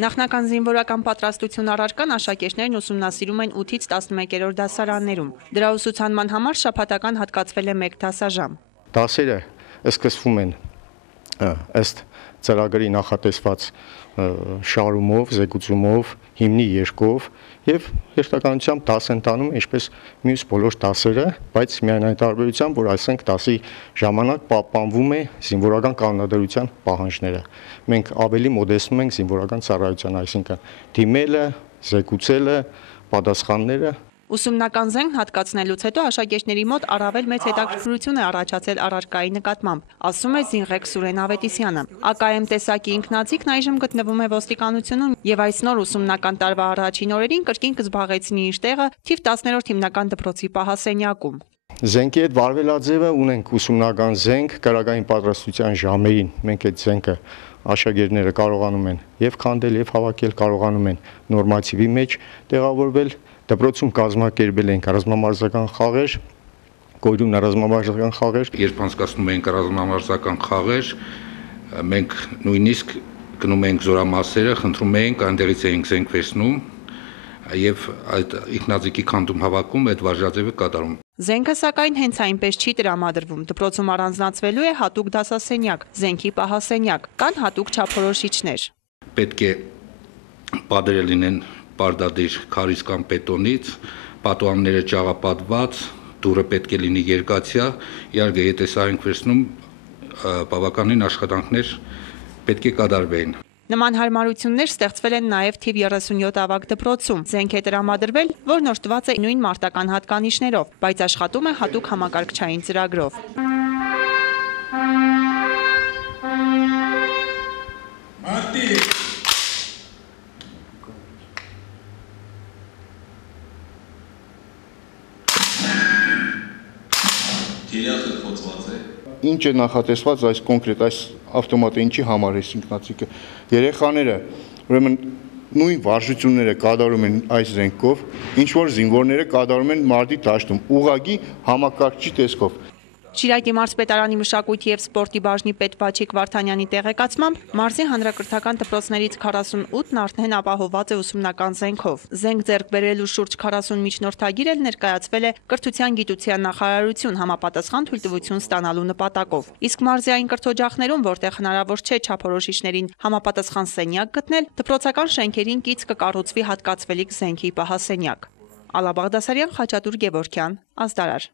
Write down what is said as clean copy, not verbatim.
Նախնական զինվորական պատրաստություն առարկան աշակերտներն ուսումնասիրում են 8-ից 11-րդ դասարաններում։ Դրա ուսուցանման համար շաբաթական հատկացվել է 1 դասաժամ։ Դասերը սկսվում են ըստ ծրագրի նախատեսված շարումով, զեկուցումով, հիմնի երկով եւ հերթականությամբ դաս են տանում ինչպես մյուս բոլոր դասերը, բայց միայն այն տարբերությամբ, որ այսինքն դասի ժամանակ պահպանվում է զինվորական կանոնադրության պահանջները։ Մենք ավելի մոդեցնում ենք զինվորական ծառայության, այսինքն դիմելը, զեկուցելը, պատասխանները։ Ուսումնական զենք հատկացնելուց հետո աշակերտների մոտ առավել մեծ հետաքրքրություն է առաջացել առարկայի նկատմամբ, ասում է զինղեկ Սուրեն Ավետիսյանը։ ԱԿՄ տեսակի ինքնաձիգն այժմ գտնվում է ոստիկանությունում եւ այս նոր ուսումնական տարվա առաջին օրերին կրկին կզբաղեցնի իր տեղը թիվ 10-րդ հիմնական դպրոցի պահասենյակում։ Զենքի հետ վարվելաձևը ունենք ուսումնական զենք կրակային պատրաստության ժամերին։ Մենք այդ զենքը աշակերտները կարողանում են եւ քանդել եւ հավաքել, կարողանում են նորմատիվի մեջ տեղավորվել։ Դպրոցում կազմակերպել ենք ռազմամարզական խաղեր, գոյուն ռազմամարզական խաղեր։ Երբ անցկացնում ենք ռազմամարզական խաղեր, մենք նույնիսկ գնում ենք զորամասերը, խնդրում ենք, այնտեղից ենք զենք վերցնում եւ այդ ինքնաձիգի քանդում հավաքում այդ վարժաձևը կատարում։ Զենքը սակայն հենց այնպես չի տրամադրվում։ Դպրոցում առանձնացվելու է հատուկ դասասենյակ, զենքի պահասենյակ, կան հատուկ չափորոշիչներ։ Պետք է պատերը լինեն պարտադիր քարից կամ բետոնից, պատուհանները ճաղապատված, դուռը պետք է լինի երկաթյա, իհարկե եթե սա ենք վերցնում, բավականին աշխատանքներ պետք է կատարվեն։ Նման հարմարություններ ստեղծվել են նաև թիվ 37 ավագ դպրոցում։ Զենք է տրամադրվել, որն օժտված է նույն մարտական հատկանիշներով, բայց աշխատում է հատուկ համակարգչային ծրագրով։ Ինչ է նախատեսված այս կոնկրետ այս ավտոմատը ինչի համար է ինքնաձիգը։ Երեխաները ուրեմն նույն վարժությունները կատարում են այս զենքով, ինչ որ զինվորները կատարում են մարտի դաշտում, ուղղակի համակարգչի տեսքով։ Շիրակի մարզպետարանի մշակույթի եւ սպորտի բաժնի պետ Վաչիկ Վարդանյանի տեղեկացմամբ մարզի հանրակրթական դպրոցներից 48-ն արդեն ապահովված է ուսումնական զենքով։ Զենք ձեռք բերելու շուրջ 40 միջնորդագիր էլ ներկայացվել է կրթության գիտության նախարարություն համապատասխան թույլտվություն ստանալու նպատակով։ Իսկ մարզի այն կրթօջախներում, որտեղ հնարավոր չէ չափորոշիչներին համապատասխան սենյակ գտնել, դպրոցական շենքերին կից կկառուցվի հատկացվելիք զենքի պահասենյակ։ Ալա Բաղդասարյան, Խաչատուր Գևորգյան, Ազդարար։